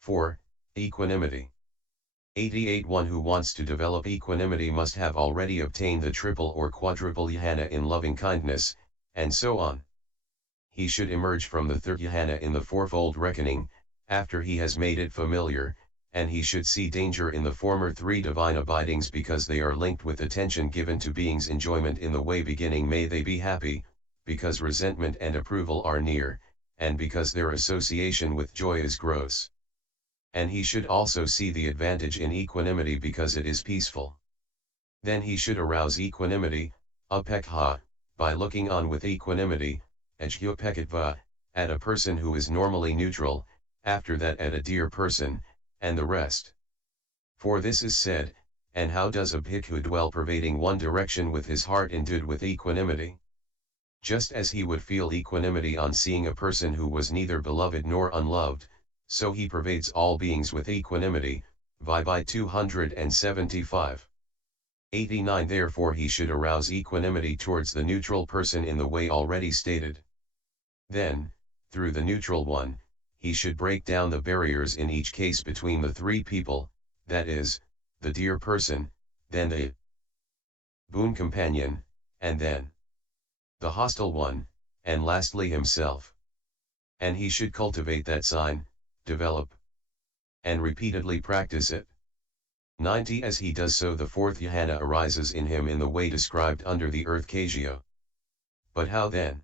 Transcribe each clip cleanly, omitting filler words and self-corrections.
4. Equanimity. 88. One who wants to develop equanimity must have already obtained the triple or quadruple jhana in loving kindness, and so on. He should emerge from the third jhana in the fourfold reckoning, after he has made it familiar, and he should see danger in the former three divine abidings because they are linked with attention given to beings' enjoyment in the way beginning may they be happy, because resentment and approval are near, and because their association with joy is gross. And he should also see the advantage in equanimity because it is peaceful. Then he should arouse equanimity, upekkha, by looking on with equanimity, ajñupekkhitva, at a person who is normally neutral, after that at a dear person, and the rest. For this is said, and how does a bhikkhu dwell pervading one direction with his heart endued with equanimity? Just as he would feel equanimity on seeing a person who was neither beloved nor unloved, so he pervades all beings with equanimity, Vibhi 275. 89. Therefore he should arouse equanimity towards the neutral person in the way already stated. Then, through the neutral one, he should break down the barriers in each case between the three people, that is, the dear person, then the boon companion, and then the hostile one, and lastly himself. And he should cultivate that sign, develop, and repeatedly practice it. 90. As he does so the fourth jhana arises in him in the way described under the earth Kajyo. But how then?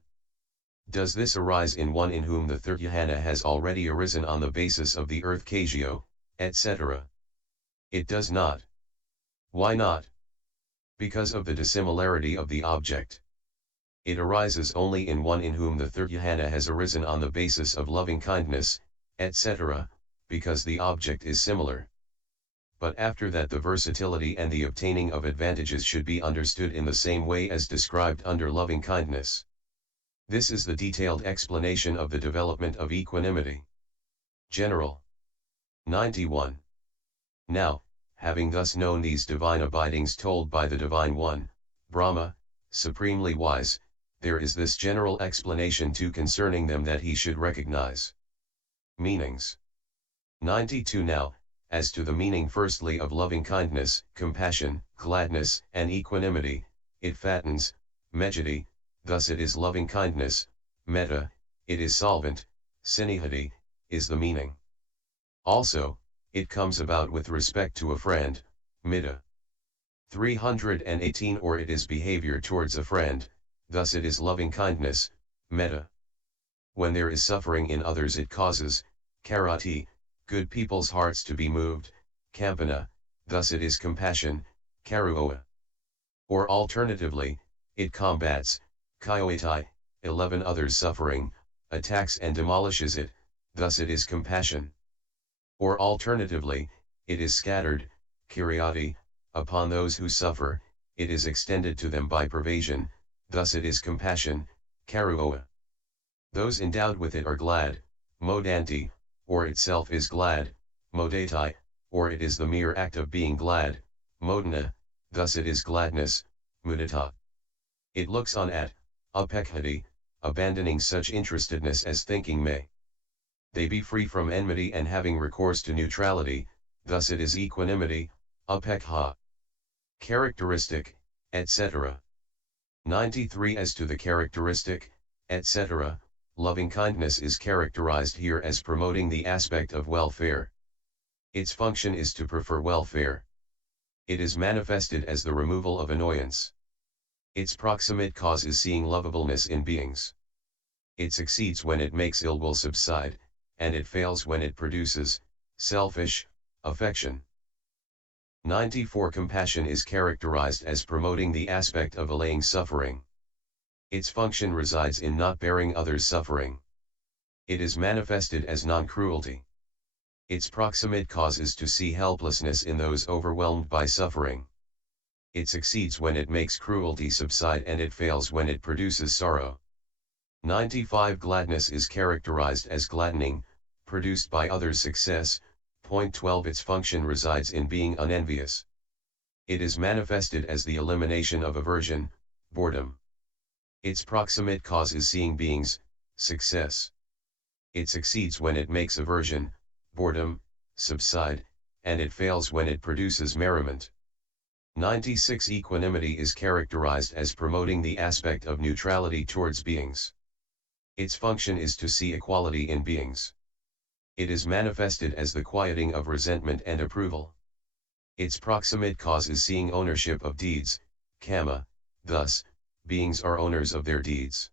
Does this arise in one in whom the third jhana has already arisen on the basis of the earth Kajyo, etc.? It does not. Why not? Because of the dissimilarity of the object. It arises only in one in whom the third jhana has arisen on the basis of loving kindness, etc., because the object is similar. But after that the versatility and the obtaining of advantages should be understood in the same way as described under loving kindness. This is the detailed explanation of the development of equanimity. General. 91. Now, having thus known these divine abidings told by the Divine One, Brahma, supremely wise, there is this general explanation too concerning them that he should recognize. Meanings. 92. Now, as to the meaning firstly of loving kindness, compassion, gladness, and equanimity, it fattens, mejjhati, thus it is loving kindness, metta, it is solvent, sinihati, is the meaning. Also, it comes about with respect to a friend, mitta. 318. Or it is behavior towards a friend, thus it is loving kindness, metta. When there is suffering in others it causes, karati, good people's hearts to be moved, kampana, thus it is compassion, karuoa. Or alternatively, it combats, kyoitai, 11 others' suffering, attacks and demolishes it, thus it is compassion. Or alternatively, it is scattered, kiriati, upon those who suffer, it is extended to them by pervasion, thus it is compassion, karuoa. Those endowed with it are glad, modanti, or itself is glad, modatai, or it is the mere act of being glad, modana, thus it is gladness, mudita. It looks on at, upekkhati, abandoning such interestedness as thinking may they be free from enmity and having recourse to neutrality, thus it is equanimity, upekkha. Characteristic, etc. 93. As to the characteristic, etc., loving kindness is characterized here as promoting the aspect of welfare. Its function is to prefer welfare. It is manifested as the removal of annoyance. Its proximate cause is seeing lovableness in beings. It succeeds when it makes ill will subside, and it fails when it produces selfish affection. 94. Compassion is characterized as promoting the aspect of allaying suffering. Its function resides in not bearing others' suffering. It is manifested as non-cruelty. Its proximate cause is to see helplessness in those overwhelmed by suffering. It succeeds when it makes cruelty subside and it fails when it produces sorrow. 95. Gladness is characterized as gladdening, produced by others' success. Point 12. Its function resides in being unenvious. It is manifested as the elimination of aversion, boredom. Its proximate cause is seeing beings' success. It succeeds when it makes aversion, boredom, subside, and it fails when it produces merriment. 96. Equanimity is characterized as promoting the aspect of neutrality towards beings. Its function is to see equality in beings. It is manifested as the quieting of resentment and approval. Its proximate cause is seeing ownership of deeds, kamma, thus, beings are owners of their deeds.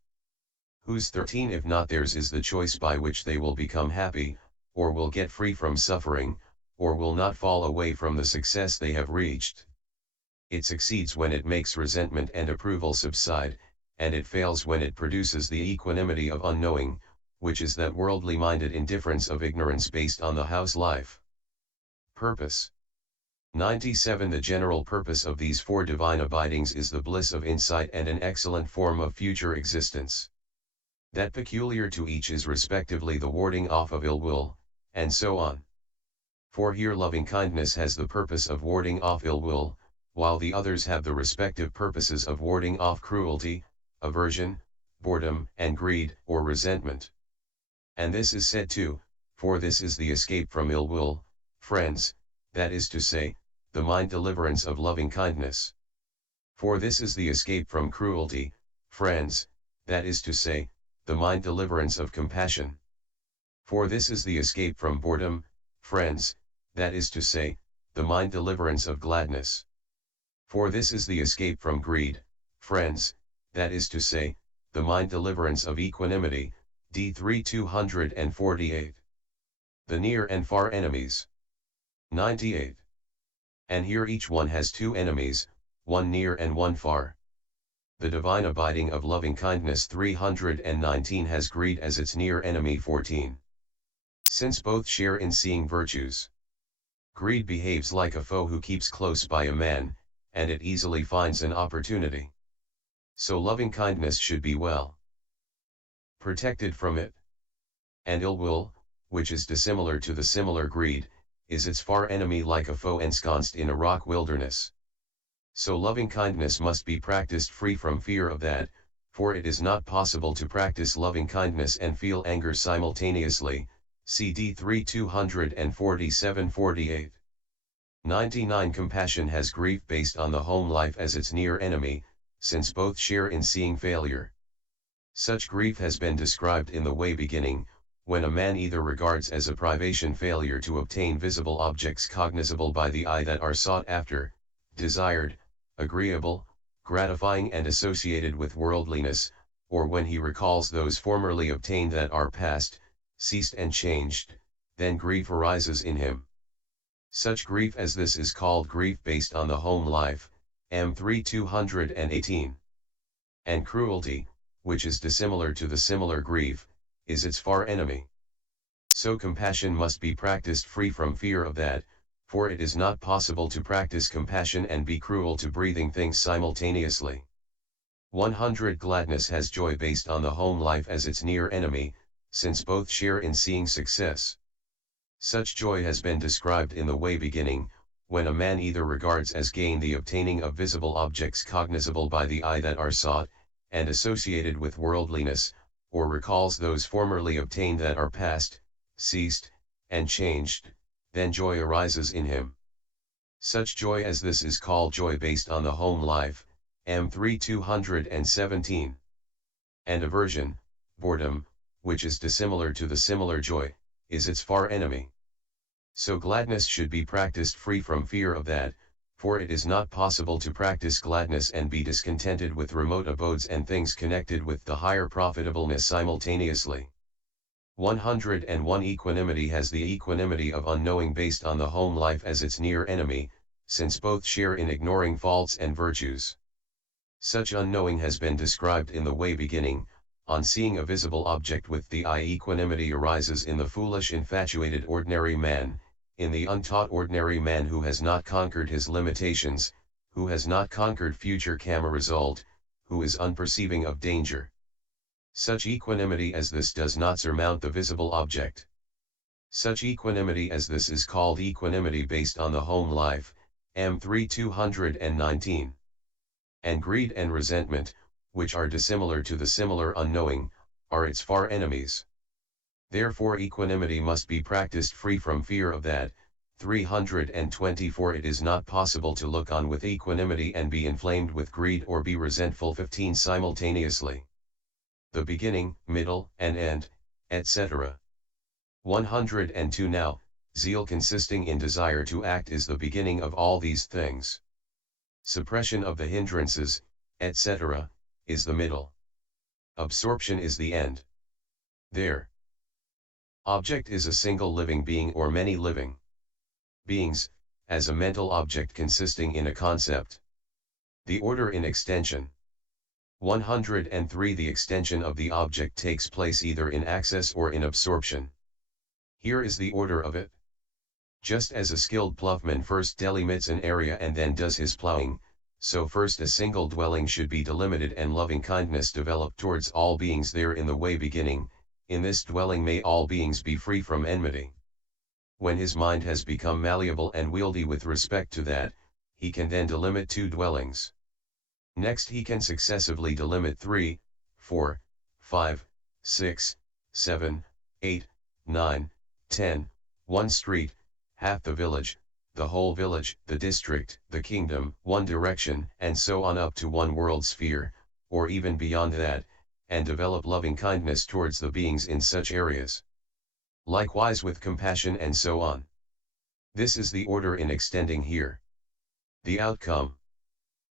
Whose 13 if not theirs is the choice by which they will become happy, or will get free from suffering, or will not fall away from the success they have reached. It succeeds when it makes resentment and approval subside, and it fails when it produces the equanimity of unknowing, which is that worldly-minded indifference of ignorance based on the house life. Purpose. 97. The general purpose of these four divine abidings is the bliss of insight and an excellent form of future existence. That peculiar to each is respectively the warding off of ill will, and so on. For here loving-kindness has the purpose of warding off ill will, while the others have the respective purposes of warding off cruelty, aversion, boredom, and greed, or resentment. And this is said too, for this is the escape from ill will, friends, that is to say, the mind deliverance of loving-kindness. For this is the escape from cruelty, friends, that is to say, the mind deliverance of compassion. For this is the escape from boredom, friends, that is to say, the mind deliverance of gladness. For this is the escape from greed, friends, that is to say, the mind deliverance of equanimity. D3 248. The near and far enemies. 98. And here each one has two enemies, one near and one far. The divine abiding of loving-kindness 319 has greed as its near enemy 14. Since both share in seeing virtues. Greed behaves like a foe who keeps close by a man, and it easily finds an opportunity. So loving-kindness should be well protected from it. And ill will, which is dissimilar to the similar greed, is its far enemy like a foe ensconced in a rock wilderness. So loving-kindness must be practiced free from fear of that, for it is not possible to practice loving-kindness and feel anger simultaneously. CD 3 247-48. 99. Compassion has grief based on the home life as its near enemy, since both share in seeing failure. Such grief has been described in the way beginning, when a man either regards as a privation failure to obtain visible objects cognizable by the eye that are sought after, desired, agreeable, gratifying and associated with worldliness, or when he recalls those formerly obtained that are past, ceased and changed, then grief arises in him. Such grief as this is called grief based on the home life, M3 218. And cruelty, which is dissimilar to the similar grief, is its far enemy. So compassion must be practiced free from fear of that, for it is not possible to practice compassion and be cruel to breathing things simultaneously. 100. Gladness has joy based on the home life as its near enemy, since both share in seeing success. Such joy has been described in the way beginning, when a man either regards as gain the obtaining of visible objects cognizable by the eye that are sought, and associated with worldliness, or recalls those formerly obtained that are past, ceased, and changed, then joy arises in him. Such joy as this is called joy based on the home life, M3 217. And aversion, boredom, which is dissimilar to the similar joy, is its far enemy. So gladness should be practiced free from fear of that, for it is not possible to practice gladness and be discontented with remote abodes and things connected with the higher profitableness simultaneously. 101. Equanimity has the equanimity of unknowing based on the home life as its near enemy, since both share in ignoring faults and virtues. Such unknowing has been described in the way beginning. On seeing a visible object with the eye, equanimity arises in the foolish infatuated ordinary man, in the untaught ordinary man who has not conquered his limitations, who has not conquered future karma result, who is unperceiving of danger. Such equanimity as this does not surmount the visible object. Such equanimity as this is called equanimity based on the home life, M3 219. And greed and resentment, which are dissimilar to the similar unknowing, are its far enemies. Therefore equanimity must be practiced free from fear of that, 324 It is not possible to look on with equanimity and be inflamed with greed or be resentful 15 simultaneously. The beginning, middle, and end, etc. 102 Now, zeal consisting in desire to act is the beginning of all these things. Suppression of the hindrances, etc., is the middle. Absorption is the end. There. Object is a single living being or many living beings, as a mental object consisting in a concept. The order in extension. 103 The extension of the object takes place either in access or in absorption. Here is the order of it. Just as a skilled ploughman first delimits an area and then does his plowing, so first a single dwelling should be delimited and loving kindness developed towards all beings there in the way beginning. In this dwelling may all beings be free from enmity. When his mind has become malleable and wieldy with respect to that, he can then delimit 2 dwellings. Next he can successively delimit 3, 4, 5, 6, 7, 8, 9, 10, 1 street, half the village, the whole village, the district, the kingdom, 1 direction, and so on up to 1 world sphere, or even beyond that, and develop loving kindness towards the beings in such areas. Likewise with compassion and so on. This is the order in extending here. The outcome.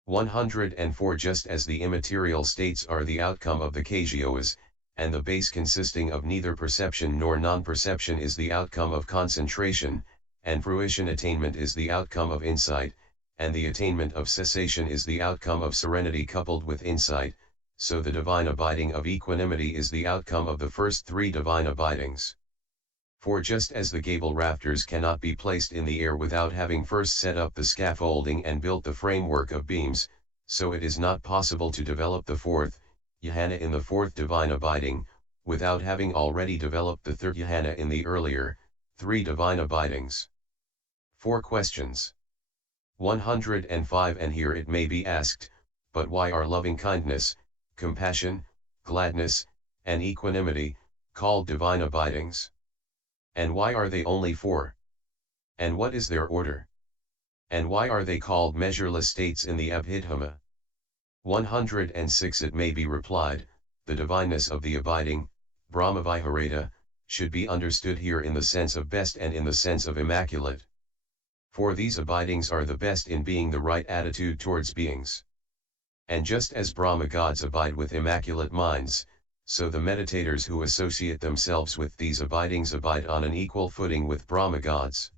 104 Just as the immaterial states are the outcome of the Kajyoas, and the base consisting of neither perception nor non-perception is the outcome of concentration, and fruition attainment is the outcome of insight, and the attainment of cessation is the outcome of serenity coupled with insight, so the divine abiding of equanimity is the outcome of the first 3 divine abidings. For just as the gable rafters cannot be placed in the air without having first set up the scaffolding and built the framework of beams, so it is not possible to develop the 4th, jhana in the 4th divine abiding, without having already developed the 3rd jhana in the earlier, 3 divine abidings. 4 questions. 105 And here it may be asked, but why are loving kindness, compassion, gladness, and equanimity, called divine abidings? And why are they only 4? And what is their order? And why are they called measureless states in the Abhidhamma? 106 It may be replied, the divineness of the abiding, Brahmaviharata, should be understood here in the sense of best and in the sense of immaculate. For these abidings are the best in being the right attitude towards beings. And just as Brahma gods abide with immaculate minds, so the meditators who associate themselves with these abidings abide on an equal footing with Brahma gods.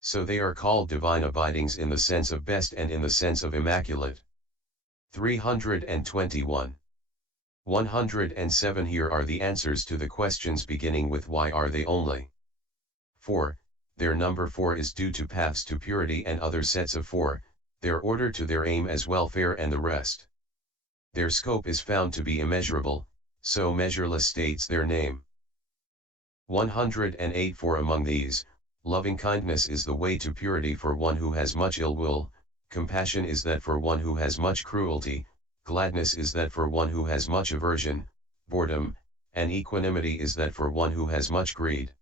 So they are called divine abidings in the sense of best and in the sense of immaculate. 321. 107 Here are the answers to the questions beginning with why are they only 4. Their number 4 is due to paths to purity and other sets of 4, their order to their aim as welfare and the rest. Their scope is found to be immeasurable, so measureless states their name. 108 For among these, loving kindness is the way to purity for one who has much ill will, compassion is that for one who has much cruelty, gladness is that for one who has much aversion, boredom, and equanimity is that for one who has much greed.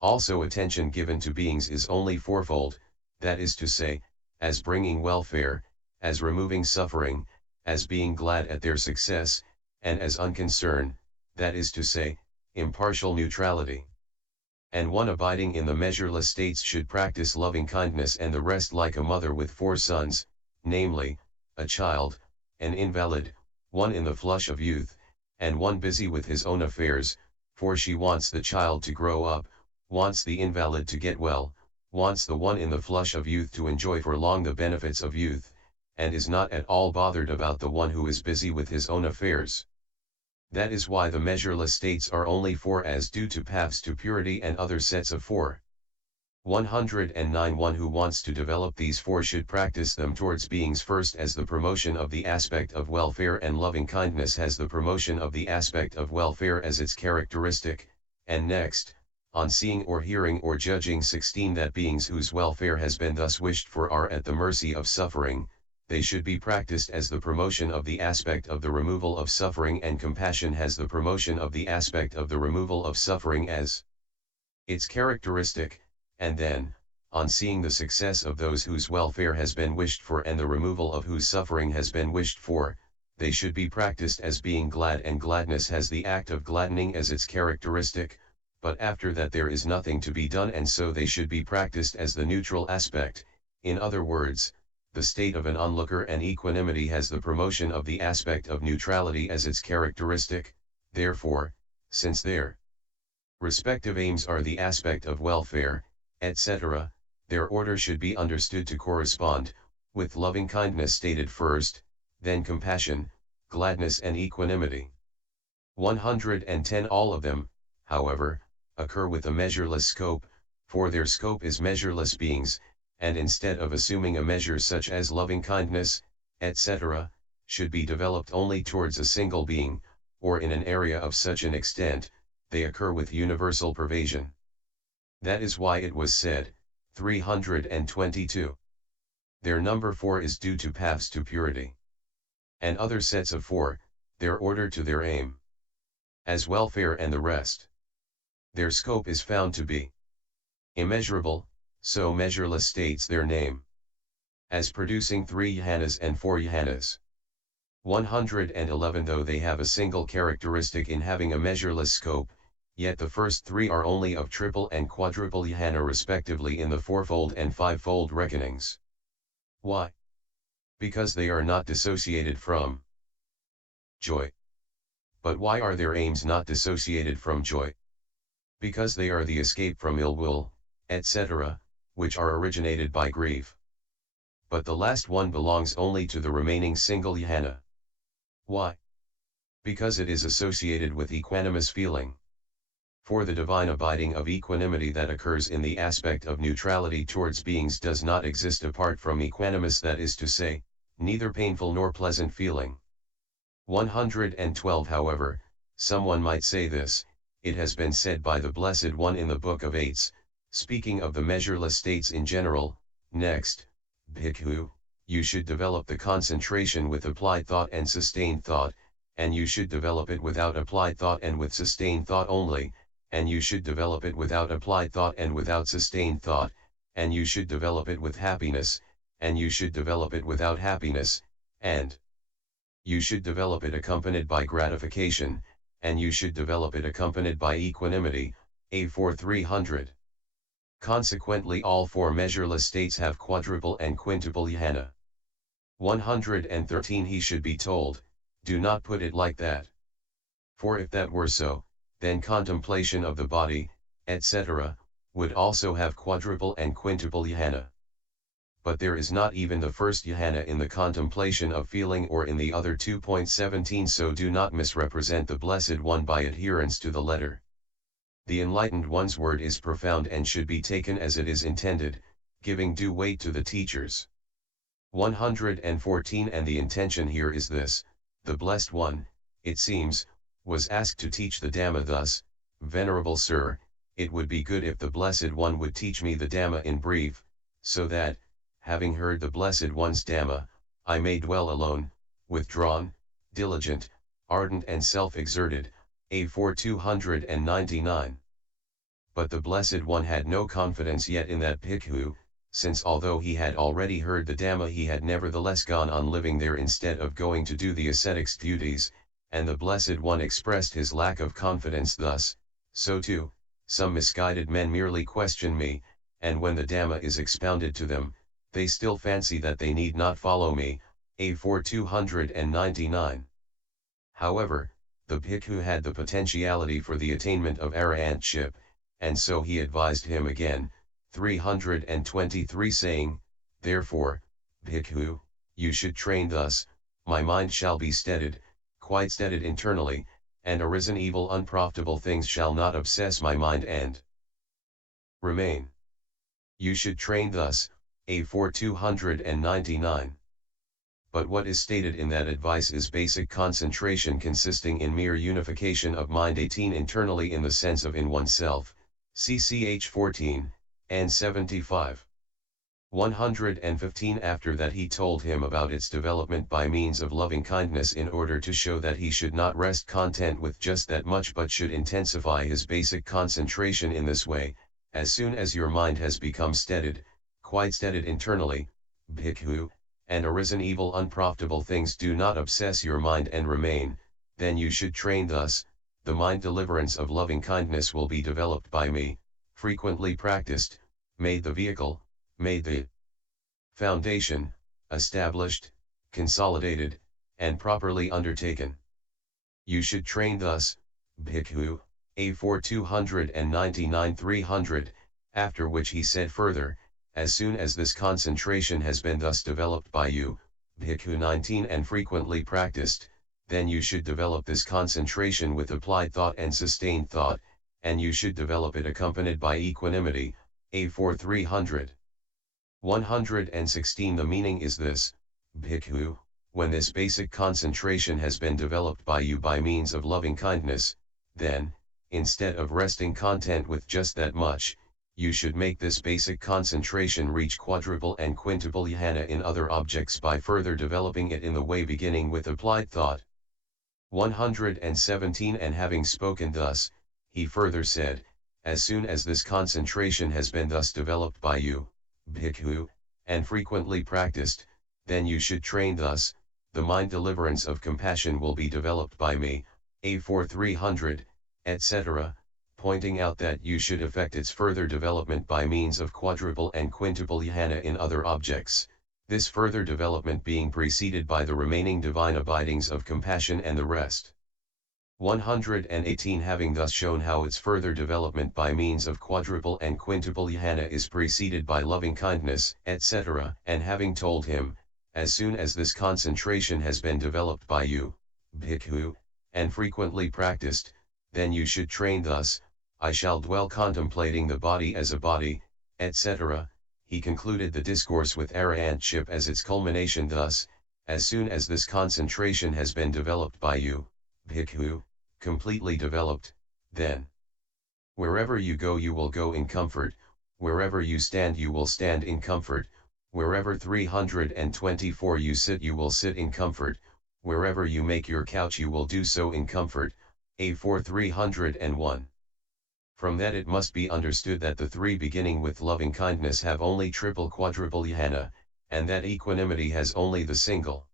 Also attention given to beings is only fourfold, that is to say, as bringing welfare, as removing suffering, as being glad at their success, and as unconcern, that is to say, impartial neutrality. And one abiding in the measureless states should practice loving kindness and the rest like a mother with 4 sons, namely, a child, an invalid, one in the flush of youth, and one busy with his own affairs, for she wants the child to grow up, wants the invalid to get well, wants the one in the flush of youth to enjoy for long the benefits of youth, and is not at all bothered about the one who is busy with his own affairs. That is why the measureless states are only 4 as due to paths to purity and other sets of 4. 109 One who wants to develop these 4 should practice them towards beings first as the promotion of the aspect of welfare and loving kindness has the promotion of the aspect of welfare as its characteristic, and next, on seeing or hearing or judging 16 that beings whose welfare has been thus wished for are at the mercy of suffering, they should be practiced as the promotion of the aspect of the removal of suffering, and compassion has the promotion of the aspect of the removal of suffering as its characteristic, and then, on seeing the success of those whose welfare has been wished for and the removal of whose suffering has been wished for, they should be practiced as being glad, and gladness has the act of gladdening as its characteristic, but after that there is nothing to be done, and so they should be practiced as the neutral aspect. In other words, the state of an onlooker, and equanimity has the promotion of the aspect of neutrality as its characteristic. Therefore, since their respective aims are the aspect of welfare, etc., their order should be understood to correspond, with loving kindness stated first, then compassion, gladness and equanimity. 110 All of them, however, occur with a measureless scope, for their scope is measureless beings, and instead of assuming a measure such as loving kindness, etc., should be developed only towards a single being, or in an area of such an extent, they occur with universal pervasion. That is why it was said, 322. Their number 4 is due to paths to purity. And other sets of 4, their order to their aim. As welfare and the rest. Their scope is found to be immeasurable, so measureless states their name. As producing 3 jhanas and 4 jhanas. 111 Though they have a single characteristic in having a measureless scope, yet the first 3 are only of triple and quadruple jhana respectively in the fourfold and fivefold reckonings. Why? Because they are not dissociated from joy. But why are their aims not dissociated from joy? Because they are the escape from ill will, etc., which are originated by grief. But the last one belongs only to the remaining single jhana. Why? Because it is associated with equanimous feeling. For the divine abiding of equanimity that occurs in the aspect of neutrality towards beings does not exist apart from equanimous, that is to say, neither painful nor pleasant feeling. 112 However, someone might say this, it has been said by the Blessed One in the Book of Eights, speaking of the measureless states in general, next, Bhikkhu, you should develop the concentration with applied thought and sustained thought, and you should develop it without applied thought and with sustained thought only, and you should develop it without applied thought and without sustained thought, and you should develop it with happiness, and you should develop it without happiness, and you should develop it accompanied by gratification, and you should develop it accompanied by equanimity. A4 300. Consequently all 4 measureless states have quadruple and quintuple jhana. 113 He should be told, do not put it like that. For if that were so, then contemplation of the body, etc., would also have quadruple and quintuple jhana. But there is not even the first jhana in the contemplation of feeling or in the other 2.17, so do not misrepresent the Blessed One by adherence to the letter. The Enlightened One's word is profound and should be taken as it is intended, giving due weight to the teachers. 114 And the intention here is this, the Blessed One, it seems, was asked to teach the Dhamma thus, Venerable Sir, it would be good if the Blessed One would teach me the Dhamma in brief, so that, having heard the Blessed One's Dhamma, I may dwell alone, withdrawn, diligent, ardent and self-exerted. A4 299. But the Blessed One had no confidence yet in that Bhikkhu, since although he had already heard the Dhamma he had nevertheless gone on living there instead of going to do the ascetic's duties, and the Blessed One expressed his lack of confidence thus, so too, some misguided men merely question me, and when the Dhamma is expounded to them, they still fancy that they need not follow me. A4 299. However, the Bhikkhu had the potentiality for the attainment of arahantship, and so he advised him again, 323 saying, Therefore, Bhikkhu, you should train thus, my mind shall be steadied, quite steadied internally, and arisen evil unprofitable things shall not obsess my mind and remain. You should train thus, A4 299. But what is stated in that advice is basic concentration consisting in mere unification of mind 18 internally in the sense of in oneself, CCH 14, and 75. 115 After that he told him about its development by means of loving kindness in order to show that he should not rest content with just that much but should intensify his basic concentration in this way, As soon as your mind has become steadied, quite steadied internally, bhikkhu, and arisen evil unprofitable things do not obsess your mind and remain, then you should train thus, the mind deliverance of loving kindness will be developed by me, frequently practiced, made the vehicle, made the foundation, established, consolidated, and properly undertaken. You should train thus, bhikkhu, A4 299 300, after which he said further, as soon as this concentration has been thus developed by you, bhikkhu 19 and frequently practiced, then you should develop this concentration with applied thought and sustained thought, and you should develop it accompanied by equanimity, A4 300. 116 The meaning is this, bhikkhu, when this basic concentration has been developed by you by means of loving kindness, then, instead of resting content with just that much, you should make this basic concentration reach quadruple and quintuple jhana in other objects by further developing it in the way beginning with applied thought. 117 And having spoken thus, he further said, as soon as this concentration has been thus developed by you, bhikkhu, and frequently practiced, then you should train thus, the mind deliverance of compassion will be developed by me, A4 300, etc., pointing out that you should effect its further development by means of quadruple and quintuple jhana in other objects, this further development being preceded by the remaining divine abidings of compassion and the rest. 118 Having thus shown how its further development by means of quadruple and quintuple jhana is preceded by loving kindness, etc., and having told him, as soon as this concentration has been developed by you, bhikkhu, and frequently practiced, then you should train thus, I shall dwell contemplating the body as a body, etc. He concluded the discourse with arahantship as its culmination thus, as soon as this concentration has been developed by you, bhikkhu, completely developed, then wherever you go you will go in comfort, wherever you stand you will stand in comfort, wherever 324 you sit you will sit in comfort, wherever you make your couch you will do so in comfort, A4 301. From that it must be understood that the three beginning with loving kindness have only triple quadruple jhana, and that equanimity has only the single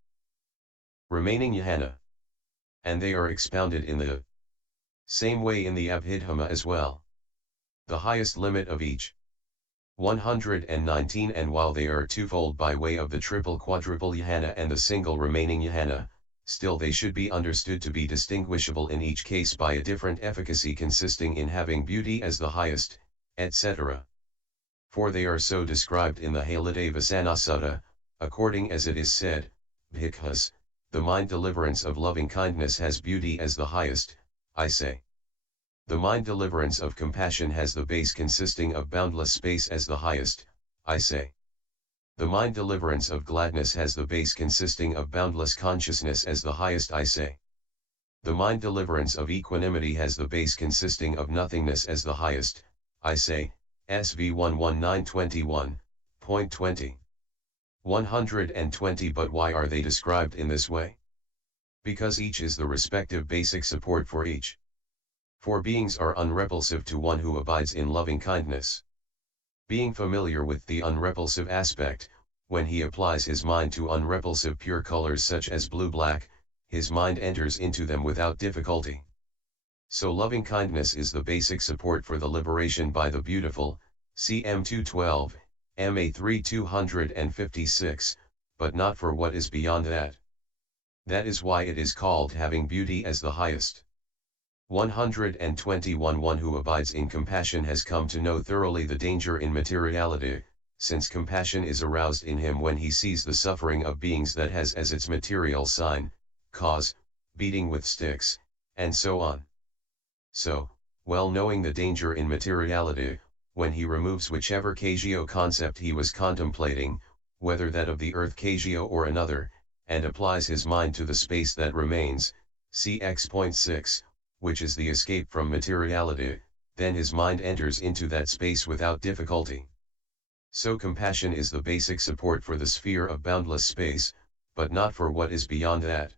remaining jhana. And they are expounded in the same way in the Abhidhamma as well. The highest limit of each. 119 And while they are twofold by way of the triple quadruple jhana and the single remaining jhana, still they should be understood to be distinguishable in each case by a different efficacy consisting in having beauty as the highest, etc. For they are so described in the Haladevasana Sutta, according as it is said, Bhikkhus, the mind deliverance of loving kindness has beauty as the highest, I say. The mind deliverance of compassion has the base consisting of boundless space as the highest, I say. The mind deliverance of gladness has the base consisting of boundless consciousness as the highest, I say. The mind deliverance of equanimity has the base consisting of nothingness as the highest, I say, SV 11921.20. 120 But why are they described in this way? Because each is the respective basic support for each. For beings are unrepulsive to one who abides in loving kindness. Being familiar with the unrepulsive aspect, when he applies his mind to unrepulsive pure colors such as blue-black, his mind enters into them without difficulty. So loving kindness is the basic support for the liberation by the beautiful, cm 212, ma 3256, but not for what is beyond that. That is why it is called having beauty as the highest. 121 One who abides in compassion has come to know thoroughly the danger in materiality, since compassion is aroused in him when he sees the suffering of beings that has as its material sign, cause, beating with sticks, and so on. So, well knowing the danger in materiality, when he removes whichever Kagyo concept he was contemplating, whether that of the earth Kagyo or another, and applies his mind to the space that remains, cx.6, which is the escape from materiality, then his mind enters into that space without difficulty. So compassion is the basic support for the sphere of boundless space, but not for what is beyond that.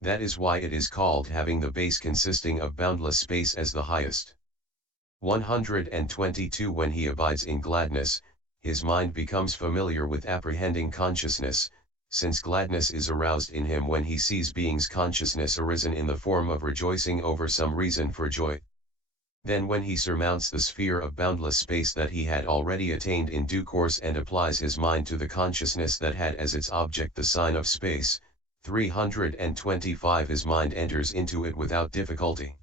That is why it is called having the base consisting of boundless space as the highest. 122 When he abides in gladness, his mind becomes familiar with apprehending consciousness, since gladness is aroused in him when he sees beings' consciousness arisen in the form of rejoicing over some reason for joy. Then when he surmounts the sphere of boundless space that he had already attained in due course and applies his mind to the consciousness that had as its object the sign of space, 325 his mind enters into it without difficulty.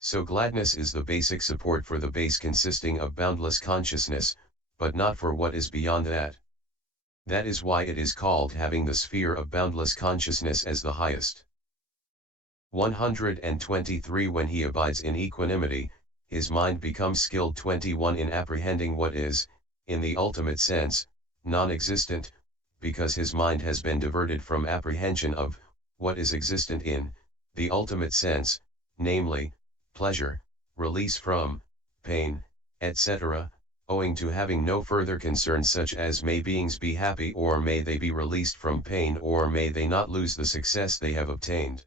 So gladness is the basic support for the base consisting of boundless consciousness, but not for what is beyond that. That is why it is called having the sphere of boundless consciousness as the highest. 123 When he abides in equanimity, his mind becomes skilled 21 in apprehending what is, in the ultimate sense, non-existent, because his mind has been diverted from apprehension of, what is existent in, the ultimate sense, namely, pleasure, release from, pain, etc., owing to having no further concerns such as may beings be happy or may they be released from pain or may they not lose the success they have obtained.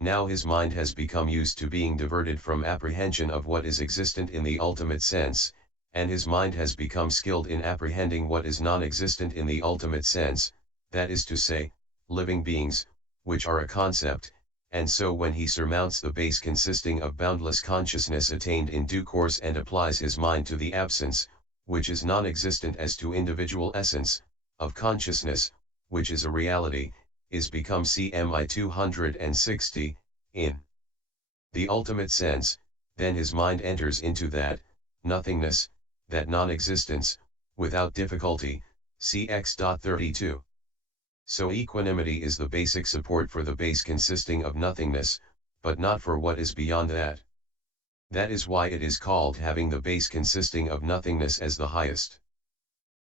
Now his mind has become used to being diverted from apprehension of what is existent in the ultimate sense, and his mind has become skilled in apprehending what is non-existent in the ultimate sense, that is to say, living beings, which are a concept, and so when he surmounts the base consisting of boundless consciousness attained in due course and applies his mind to the absence, which is non-existent as to individual essence, of consciousness, which is a reality, is become CMI 260, in the ultimate sense, then his mind enters into that, nothingness, that non-existence, without difficulty, CX.32. So equanimity is the basic support for the base consisting of nothingness, but not for what is beyond that. That is why it is called having the base consisting of nothingness as the highest.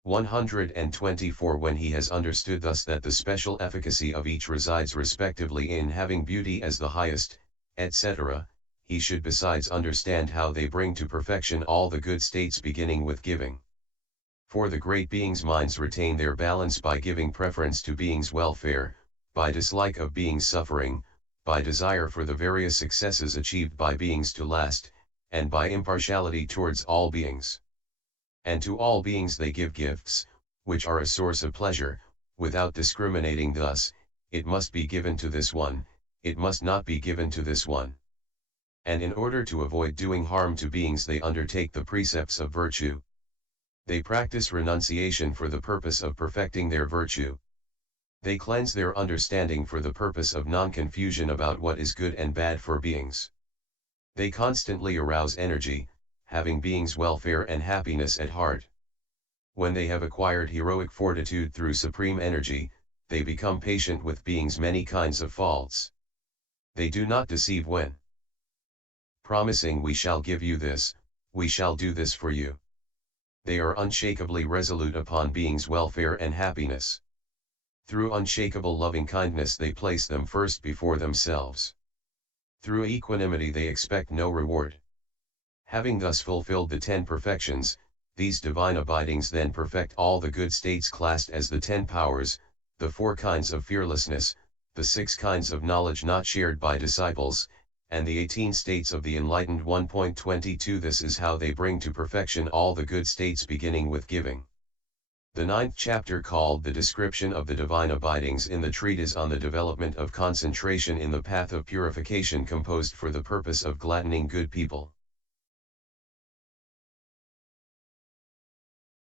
124 When he has understood thus that the special efficacy of each resides respectively in having beauty as the highest, etc., he should besides understand how they bring to perfection all the good states beginning with giving. For the great beings' minds retain their balance by giving preference to beings' welfare, by dislike of beings' suffering, by desire for the various successes achieved by beings to last, and by impartiality towards all beings. And to all beings they give gifts, which are a source of pleasure, without discriminating thus, it must be given to this one, it must not be given to this one. And in order to avoid doing harm to beings they undertake the precepts of virtue. They practice renunciation for the purpose of perfecting their virtue. They cleanse their understanding for the purpose of non-confusion about what is good and bad for beings. They constantly arouse energy, having beings' welfare and happiness at heart. When they have acquired heroic fortitude through supreme energy, they become patient with beings' many kinds of faults. They do not deceive when promising we shall give you this, we shall do this for you. They are unshakably resolute upon beings' welfare and happiness. Through unshakable loving kindness they place them first before themselves. Through equanimity they expect no reward. Having thus fulfilled the 10 perfections, these divine abidings then perfect all the good states classed as the 10 powers, the 4 kinds of fearlessness, the 6 kinds of knowledge not shared by disciples, and the 18 states of the enlightened. 1.22 This is how they bring to perfection all the good states beginning with giving. The 9th chapter, called The Description of the Divine Abidings in the Treatise on the Development of Concentration in the Path of Purification, composed for the purpose of gladdening good people.